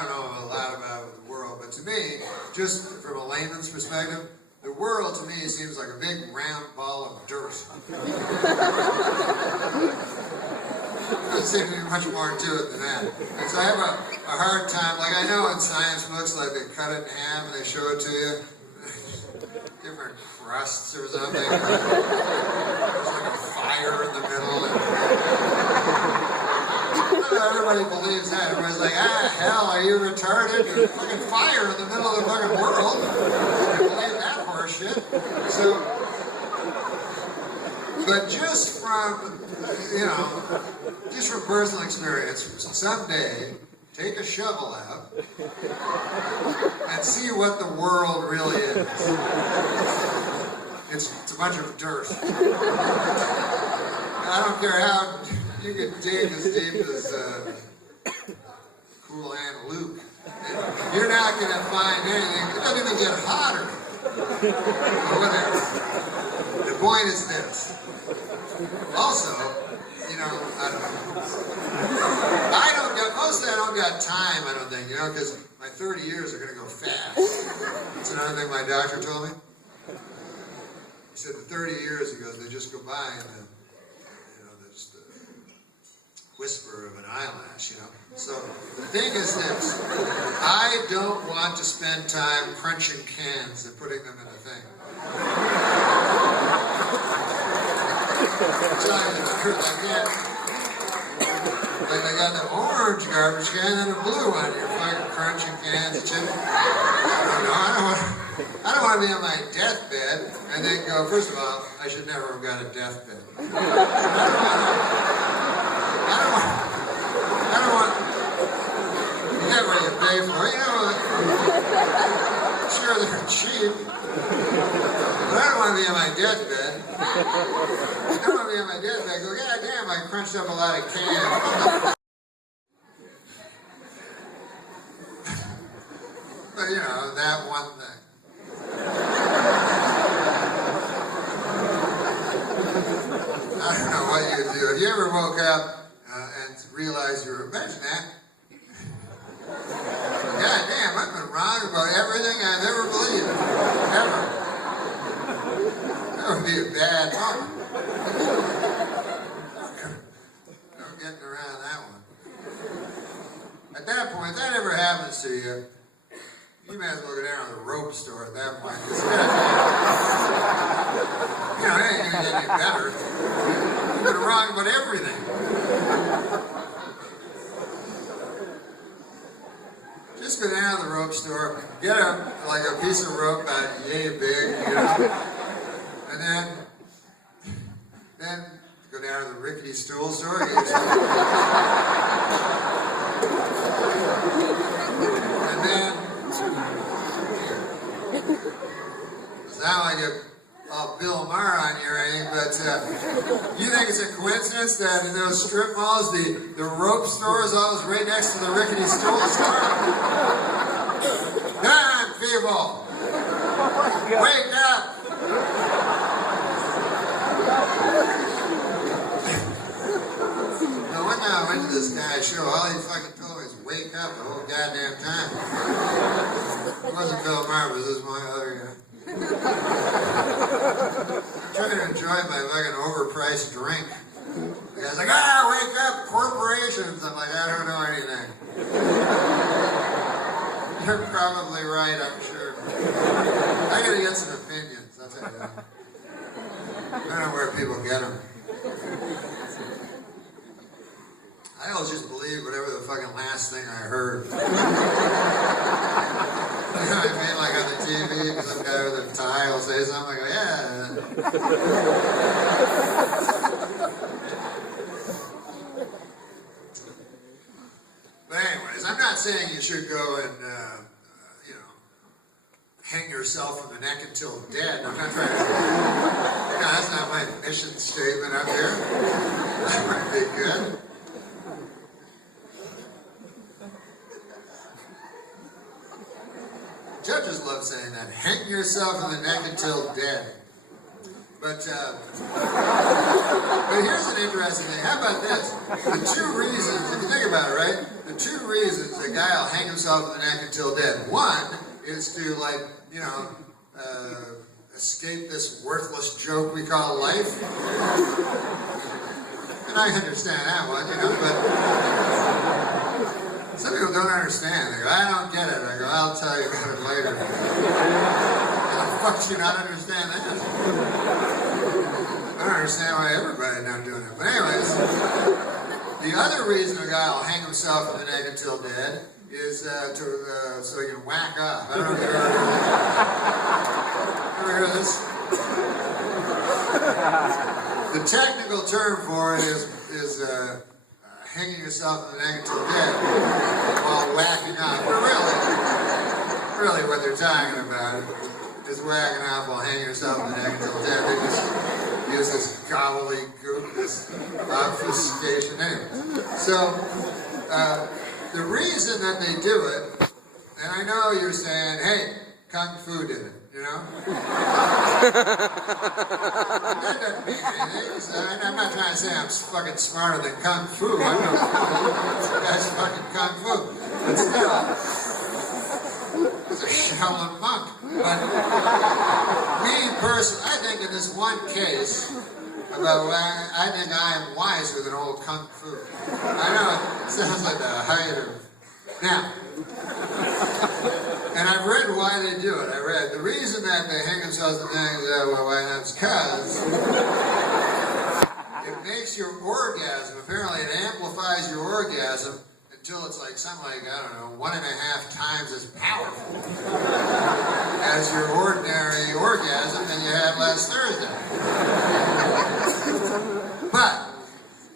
know a lot about the world, but to me, just from a layman's perspective, the world to me seems like a big round ball of dirt. Doesn't seem to be much more to it than that. And so I have a hard time, I know in science books, they cut it in half and they show it to you. Different crusts or something. There's a fire in the middle. Everybody believes that. Everybody's like, hell, are you retarded? There's fucking fire in the middle of the fucking world. I believe that horse shit. So, but just from personal experience, someday, take a shovel out and see what the world really is. It's a bunch of dirt. I don't care how you can dig as deep as cool Aunt Luke. You're not going to find anything. It doesn't even get hotter. Or whatever. The point is this. Also, you know, mostly I don't got time, I don't think, you know, because my 30 years are going to go fast. That's another thing my doctor told me. He said the 30 years, he goes, they just go by and then, you know, there's the whisper of an eyelash, you know. So the thing is this, I don't want to spend time crunching cans and putting them in a thing. I'm telling you the truth, I can't. Like I got the orange garbage can and the blue one. You're fucking crunching cans of chicken. I don't want to be on my deathbed and then go, first of all, I should never have got a deathbed. I don't want, you get what you pay for, you know, sure they're cheap, but I don't want to be on my deathbed. I don't want to be on my deathbed and go, God damn, I crunched up a lot of cans. But, you know, that one thing. I don't know what you do. Have you ever woke up and realized imagine that? God damn, I've been wrong about everything I've ever believed. Ever. That would be a bad moment. No getting around that one. At that point, if that ever happens to you, you may as well go down to the rope store at that point. You know, it ain't gonna get any better. You've been wrong about everything. Just go down to the rope store, get a piece of rope about yay big, you know, and then go down to the rickety stool store, get and then now I get Bill Maher on you or anything, but you think it's a coincidence that in those strip malls, the rope store is always right next to the rickety stool store? Come on, people! Wake up! Now, one time I went to this guy's show, all he fucking told me was wake up the whole goddamn time. It wasn't Bill Maher, it was this one other guy. I'm trying to enjoy my fucking overpriced drink. The guy's like, wake up, corporations. I'm like, I don't know anything. You're probably right, I'm sure. I gotta get some opinions, that's how I know. I don't know where people get them. I always just believe whatever the fucking last thing I heard. You know what I mean? Like on the TV, some guy with a tie will say something, I go, yeah. But anyways, I'm not saying you should go and, you know, hang yourself from the neck until dead. I'm not trying to, that's not my mission statement up here. That might be good. Judges love saying that. Hang yourself in the neck until dead. But here's an interesting thing. How about this? The two reasons, if you think about it, right? The two reasons a guy will hang himself in the neck until dead. One is to, like, you know, escape this worthless joke we call life. And I understand that one, you know, but some people don't understand. They go, I don't get it. I go, I'll tell you about it later. How the fuck do you not understand that? I don't understand why everybody's not doing it. But anyways, the other reason a guy will hang himself in the neck until dead is so he can whack up. I don't know if you ever heard this? The technical term for it is hanging yourself in the neck until dead while whacking off. But really what they're talking about is whacking off while hanging yourself in the neck until dead. They just use this gobbledygook, this obfuscation. Anyway, so the reason that they do it, and I know you're saying, hey, Kung Fu did it, you know? That doesn't mean anything. So, I'm not trying to say I'm fucking smarter than Kung Fu. I know that's fucking Kung Fu. But still, he's a Shaolin monk. But me personally, I think in this one case, I think I am wiser than old Kung Fu. I know it sounds like the height of... Now, and I've read why they do it. I read the reason that they hang themselves in things why not is because it makes your orgasm, apparently it amplifies your orgasm until it's like something like, I don't know, 1.5 times as powerful as your ordinary orgasm that you had last Thursday. But,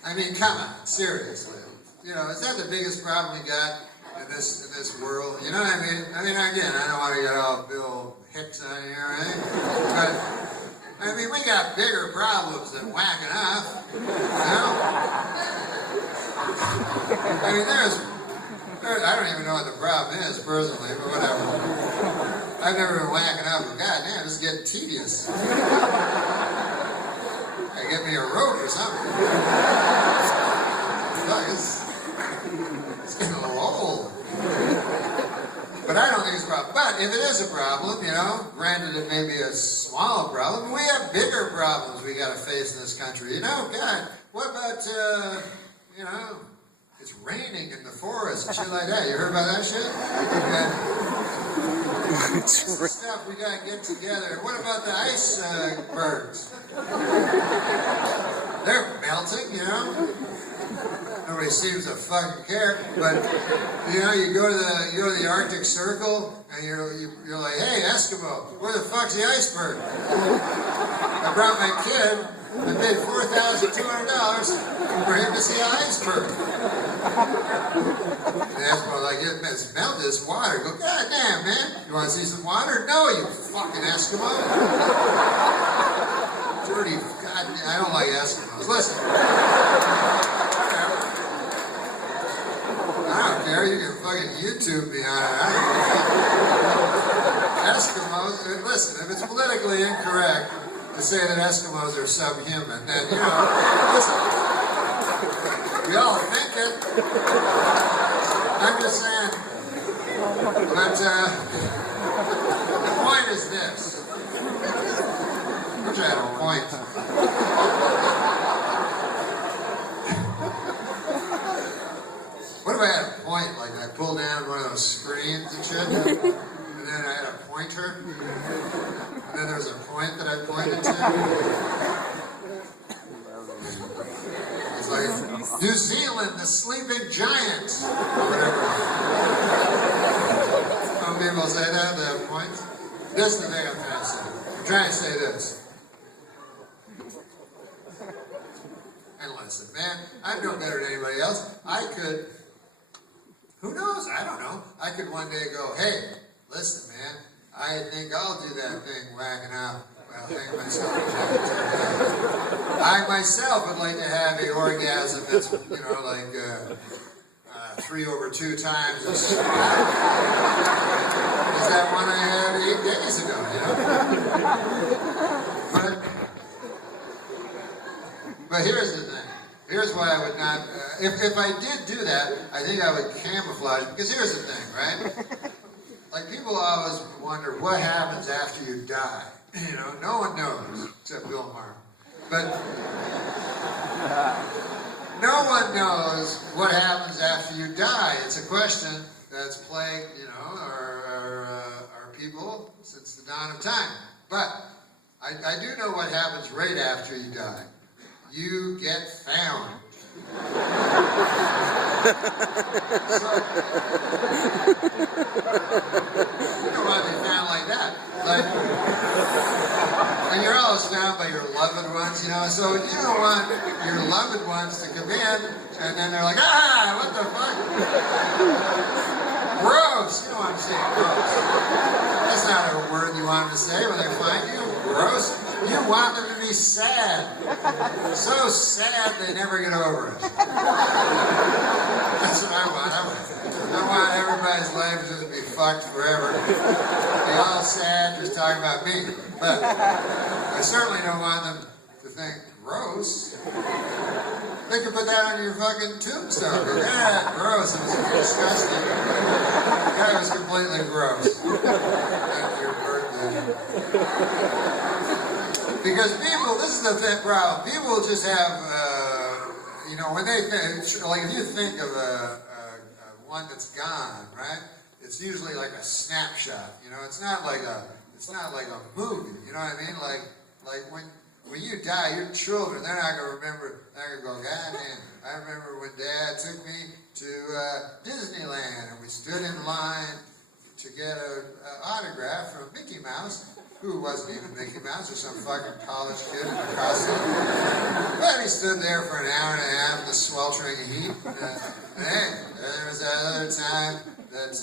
I mean, come on, seriously. You know, is that the biggest problem we got in this world? You know what I mean? I mean, again, I don't want to get all Bill Hicks out of here or anything, but, I mean, we got bigger problems than whacking off, you know? I mean, I don't even know what the problem is, personally, but whatever. I've never been whacking up, but goddamn, this is getting tedious. Get me a rope or something. Look, it's getting a little old. But I don't think it's a problem. But if it is a problem, you know, granted it may be a small problem, we have bigger problems we got to face in this country. You know, God, what about, you know, it's raining in the forest and shit like that. You heard about that shit? That's the stuff we got to get together. What about the icebergs? They're melting, you know. Nobody seems to fucking care. But you know, you go to the Arctic Circle, and you're like, hey, Eskimo, where the fuck's the iceberg? I brought my kid. I paid $4,200 for him to see an iceberg. And the Eskimo like, it's melted, it's water. Go, God damn, man, you want to see some water? No, you fucking Eskimo. Dirty, God, I don't like Eskimos. Listen. I don't care, you can fucking YouTube me on it. Eskimos, listen, if it's politically incorrect to say that Eskimos are subhuman, then, you know, listen, we all think it. I'm just saying, but the point is this. Which I had a point. What if I had a point, like I pulled down one of those screens and shit, and then I had a pointer, and then there was a point that I pointed to? It's like, New Zealand, the sleeping giant, or whatever. Some people say that, they have points. This is the thing I'm trying to say. I'm trying to say this. And listen, man, I'm no better than anybody else. I could, who knows? I don't know. I could one day go, hey, listen, man, I think I'll do that thing whacking out. Well, hang myself. I myself would like to have an orgasm that's, you know, like 3/2 times. Is that one I had 8 days ago, you know? But here's the thing. Here's why I would not, if I did do that, I think I would camouflage, because here's the thing, right? Like, people always wonder what happens after you die. You know, no one knows, except Bill Maher. But no one knows what happens after you die. It's a question that's plagued, you know, our people since the dawn of time. But I do know what happens right after you die. You get found. So, you don't want to be found like that. Like, and you're always found by your loved ones, you know, so you don't want your loved ones to come in, and then they're like, ah, what the fuck? Gross. You don't want to say gross. That's not a word you want them to say when they find you. Gross. You want them to be sad. So sad they never get over it. That's what I want. don't want everybody's life just to be fucked forever. Be all sad just talking about me. But I certainly don't want them to think, gross. They could put that on your fucking tombstone. Yeah, gross. It was disgusting. Yeah, it was completely gross. That's your birthday. Because people, this is the thing, problem. People just have, you know, when they think, like if you think of one that's gone, right? It's usually like a snapshot. You know, it's not like a movie. You know what I mean? Like when you die, your children, they're not gonna remember. They're gonna go, God damn! I remember when Dad took me to Disneyland, and we stood in line to get an autograph from Mickey Mouse, who wasn't even Mickey Mouse, or some fucking college kid in a costume. But he stood there for an hour and a half in the sweltering heat. And hey, there was that other time that,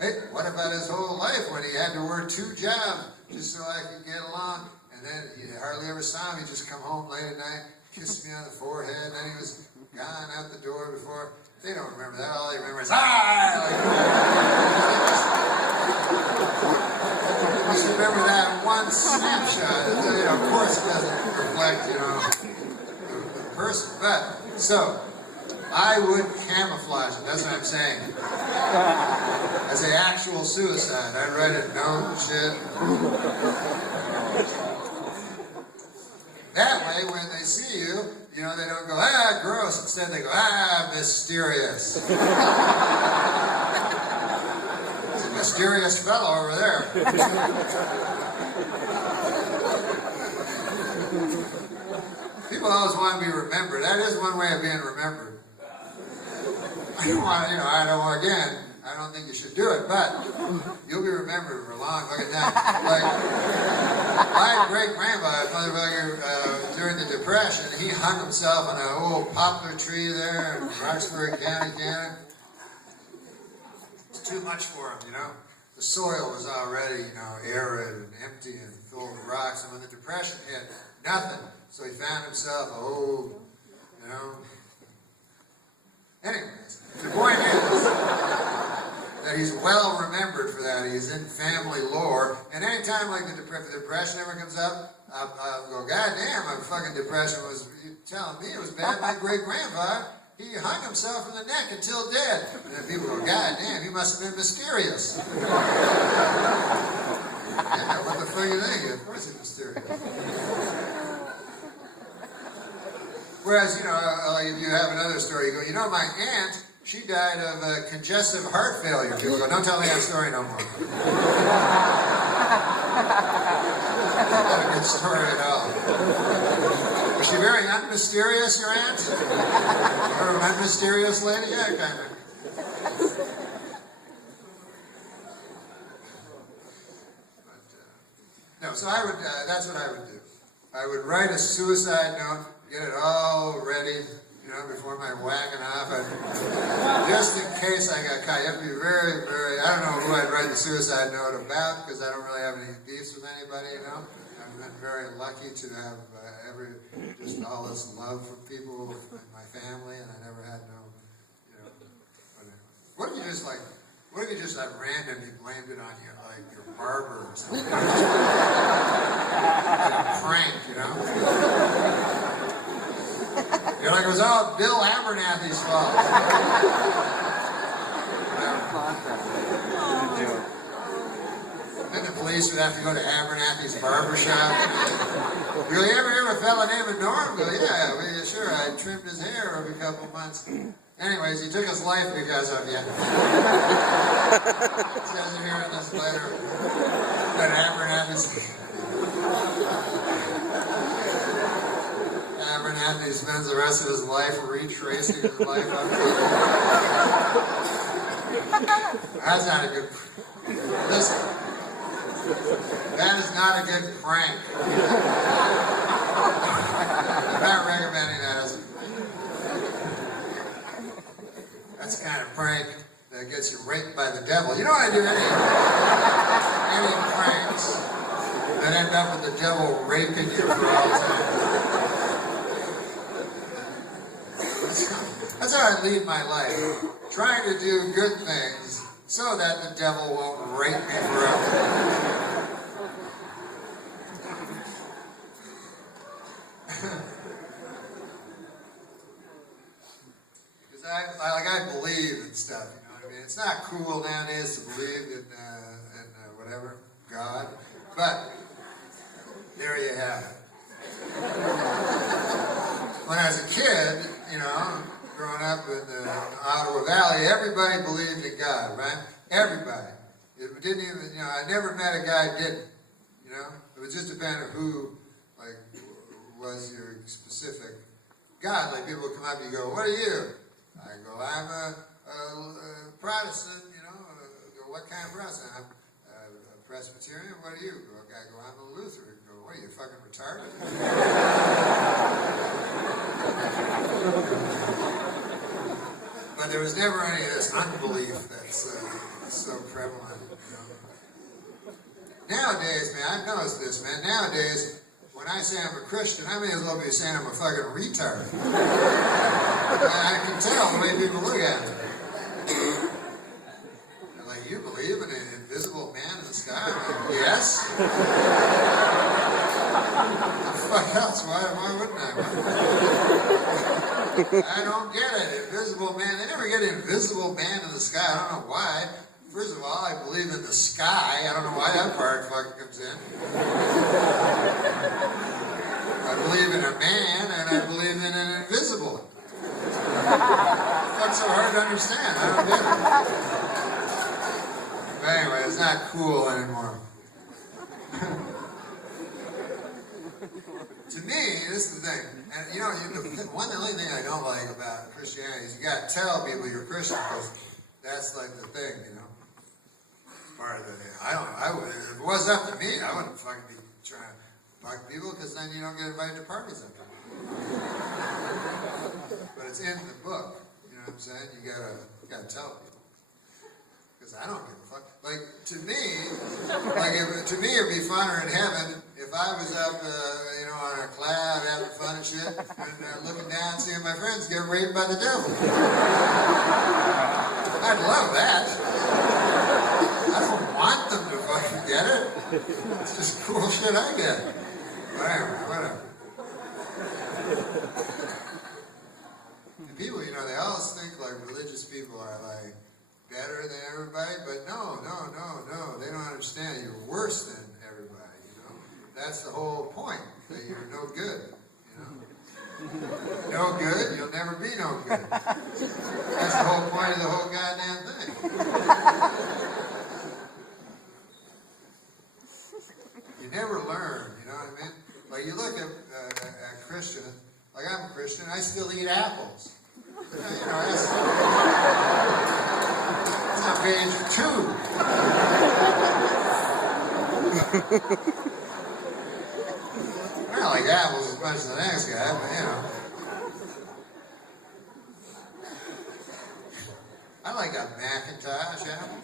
hey, what about his whole life when he had to work 2 jobs just so I could get along? And then you hardly ever saw him. He'd just come home late at night, kiss me on the forehead, and then he was gone out the door before. They don't remember that. All they remember is, just remember that one snapshot. You know, of course, it doesn't reflect, you know, the person. But, so, I would camouflage it. That's what I'm saying. As an actual suicide. I'd write it, no shit. That way, when they see you, you know, they don't go, gross. Instead, they go, mysterious. It's a mysterious fellow over there. People always want to be remembered. That is one way of being remembered. I don't want, you know, I don't think you should do it, but you'll be remembered for a long fucking time. Like, my great-grandpa, motherfucker, during the Depression, he hung himself on an old poplar tree there in Roxbury County, Canada. It's too much for him, you know. The soil was already, you know, arid and empty and full of rocks, and when the Depression hit, nothing. So he found himself a old, you know. Anyways, the point is that he's well remembered for that. He's in family lore. And anytime like the Depression ever comes up, I'll go, God damn, my fucking depression was telling me it was bad. My great-grandpa, he hung himself from the neck until dead. And then people go, God damn, he must have been mysterious. Yeah, what the fuck do you think? Of course he's mysterious. Whereas, you know, if you have another story, you go, you know, my aunt, she died of congestive heart failure. People go, don't tell me that story no more. Not a good story at all. Was she very unmysterious, your aunt? Or an unmysterious lady? Yeah, kind of. No, so I would, that's what I would do. I would write a suicide note, get it all ready, you know, before my whacking off. Just in case I got caught. You have to be very, very, I don't know who I'd write the suicide note about, because I don't really have any beefs with anybody, you know. I've been very lucky to have just all this love from people in my family, and I never had no, you know, whatever. What if you just like randomly blamed it on you, like your barber or something? Like a prank, you know? You're like, it was all Bill Abernathy's fault. Then the police would have to go to Abernathy's barbershop. You go, you ever hear of a fella named Norm? Go, yeah, sure, I trimmed his hair every couple months. Anyways, he took his life because of you. It says it here in this letter that Abernathy spends the rest of his life retracing his life up to it. That's not a good... Listen. That is not a good prank. I'm not recommending that as a... That's the kind of prank that gets you raped by the devil. You don't want to do any pranks that end up with the devil raping you for all time. That's how I lead my life. trying to do good things so that the devil won't rape me forever. Because I believe in stuff, you know what I mean? It's not cool nowadays to believe in whatever, God, but there you have it. When I was a kid, you know, growing up in the Ottawa Valley, everybody believed in God, right? Everybody. It didn't even, you know, I never met a guy who didn't, you know? It was just depending on who, like, was your specific God. Like, people would come up and you go, what are you? I go, I'm a Protestant, you know. I go, what kind of Protestant? I'm a Presbyterian. What are you? I go, I'm a Lutheran. I go, what are you, fucking retarded? But there was never any of this unbelief that's so prevalent, you know. Nowadays, man, I've noticed this, man. Nowadays, when I say I'm a Christian, I may as well be saying I'm a fucking retard. I can tell the way people look at me. They're like, you believe in an invisible man in the sky? I'm like, yes. What the fuck else? Why wouldn't I? I don't get it. Invisible man. They never get invisible man in the sky. I don't know why. First of all, I believe in the sky. I don't know why that part fucking comes in. I believe in a man, and I believe in an invisible. What's so hard to understand? I don't get it. But anyway, it's not cool anymore. To me, this is the thing. And you know, the only thing I don't like about Christianity is you got to tell people you're Christian because that's like the thing, you know. Part of the thing. If it was up to me, I wouldn't fucking be trying to fuck people because then you don't get invited to parties up there. But it's in the book, you know what I'm saying? You gotta tell people. Because I don't give a fuck. Like, to me, it'd be funner in heaven if I was up, you know, on a cloud having fun and shit, and looking down and seeing my friends get raped by the devil. I'd love that. I don't want them to fucking get it. It's just cool shit I get. Whatever. And people, you know, they always think like religious people are like better than everybody, but no. They don't understand. You're worse than everybody, you know. That's the whole point, that you're no good, you know. No good, you'll never be no good. That's the whole point of the whole goddamn thing. You never learn, you know what I mean? Like you look at Christian, like I'm a Christian, I still eat apples. You know, that's on page 2. I don't like apples as much as the next guy, but you know. I like a Macintosh apple.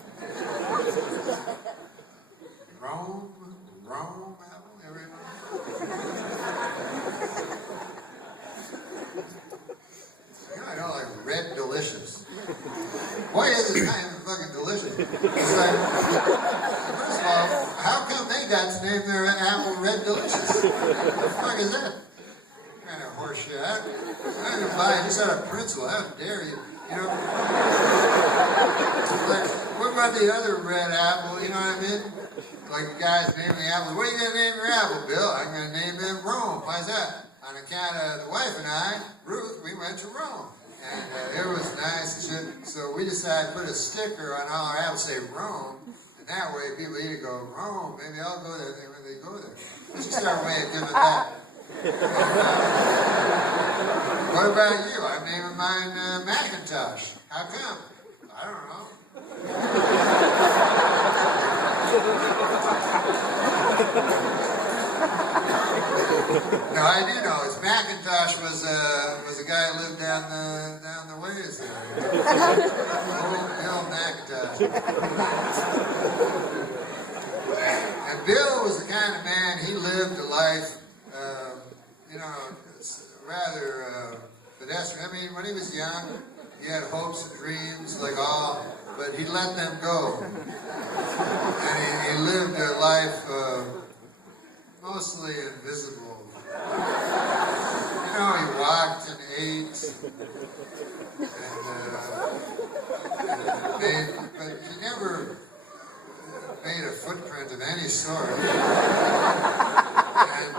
Rome apple, everyone. You know, I don't like Red Delicious. Why is it not even fucking delicious? It's like, first of all, how come they got to name their apple Red Delicious? What the fuck is that? Kind of horse shit. I'm gonna buy it just out of principle. How dare you? You know? Like, what about the other red apple? You know what I mean? Like the guy's naming the apples. What are you gonna name your apple, Bill? I'm gonna name him Rome. Why's that? On account of the wife and I, Ruth, we went to Rome. And it was nice and shit. So we decided to put a sticker on all our apples, say Rome. And that way people either go, Rome, maybe I'll go there when they go there. We should start way of doing that. What about you? I'm naming mine Macintosh. How come? I don't know. No, I do know. His Macintosh was a guy who lived down the ways there. Old Macintosh. And Bill was the kind of man, he lived a life, you know, rather pedestrian. I mean, when he was young, he had hopes and dreams like all, but he let them go. And he lived a life mostly invisible. You know, he walked and ate, but he never made a footprint of any sort. And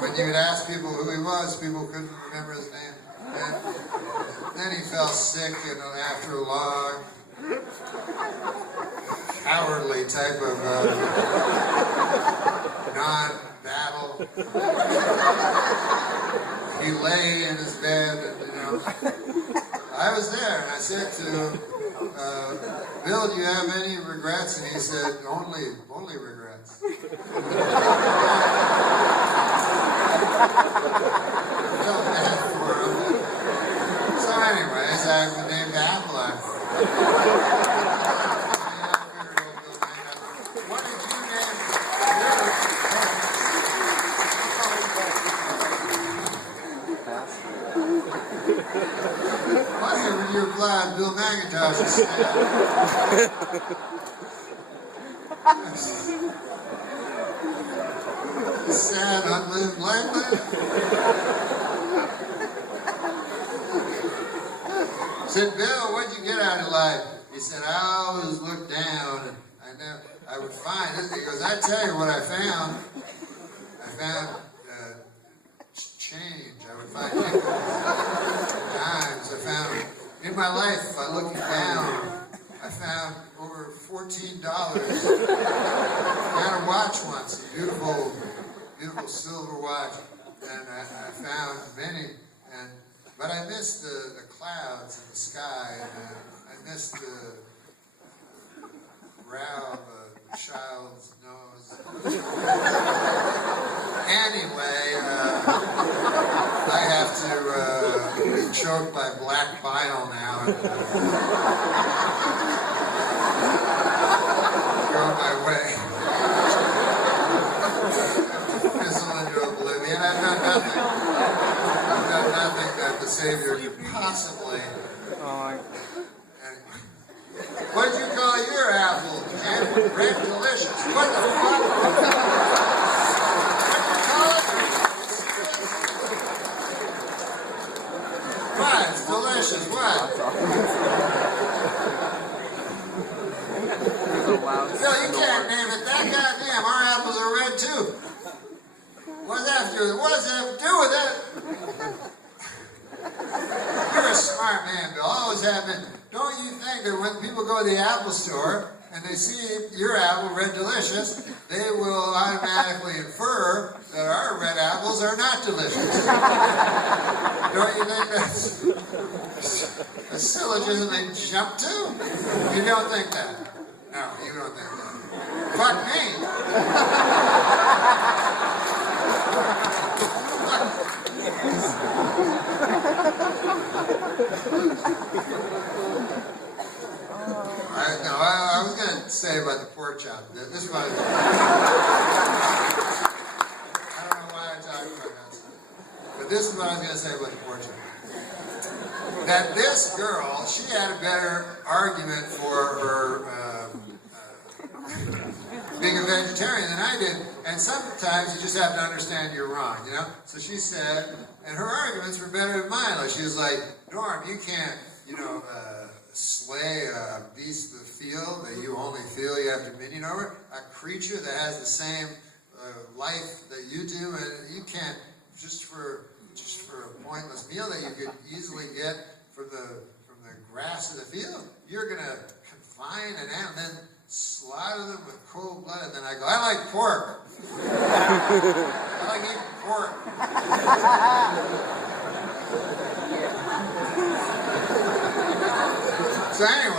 when you would ask people who he was, people couldn't remember his name. And then he fell sick, and after a long, cowardly type of non-battle, he lay in his bed, and I was there, and I said to him, Bill, do you have any regrets? And he said, only regrets. Felt bad for him. So anyways, I was named Apple. What did you name Why when you're blind, Bill McIntosh is sad. Sad, unlived life. I said, Bill, what'd you get out of life? He said, I always look down, and I would find it. He goes, I tell you what I found. I found change. I would find times. I found in my life, by looking down, I found over $14. I found a watch once, a beautiful silver watch, and I found many, but I missed the clouds in the sky, and I missed the brow of a child's nose. Anyway, I have to be choked by black bile now. And, go my way. Fizzle into oblivion. I've done nothing that the Savior could possibly. What did you call your apple, Ken? Red Delicious. What the fuck? What? It's delicious. What? Phil, you can't name it that. Goddamn, our apples are red too. What does that have to do with it? You're a smart man, Bill. Always have been. Don't you think that when people go to the Apple store and they see your apple, Red Delicious, they will automatically infer that our red apples are not delicious? Don't you think that's a syllogism they jump to? You don't think that? No, you don't think that. Fuck me. I was going to say about the pork chop. This one. I don't know why I'm talking about that. But this is what I was going to say about the pork chop. That this girl, she had a better argument for her being a vegetarian than I did. And sometimes you just have to understand you're wrong, you know? So she said, and her arguments were better than mine. Like she was like, Norm, you can't, slay a beast of the field that you only feel you have dominion over, a creature that has the same life that you do, and you can't, just for a pointless meal that you could easily get from the grass of the field, you're going to confine an animal and then slaughter them with cold blood. And then I go, I like pork. I like eating pork. So anyway,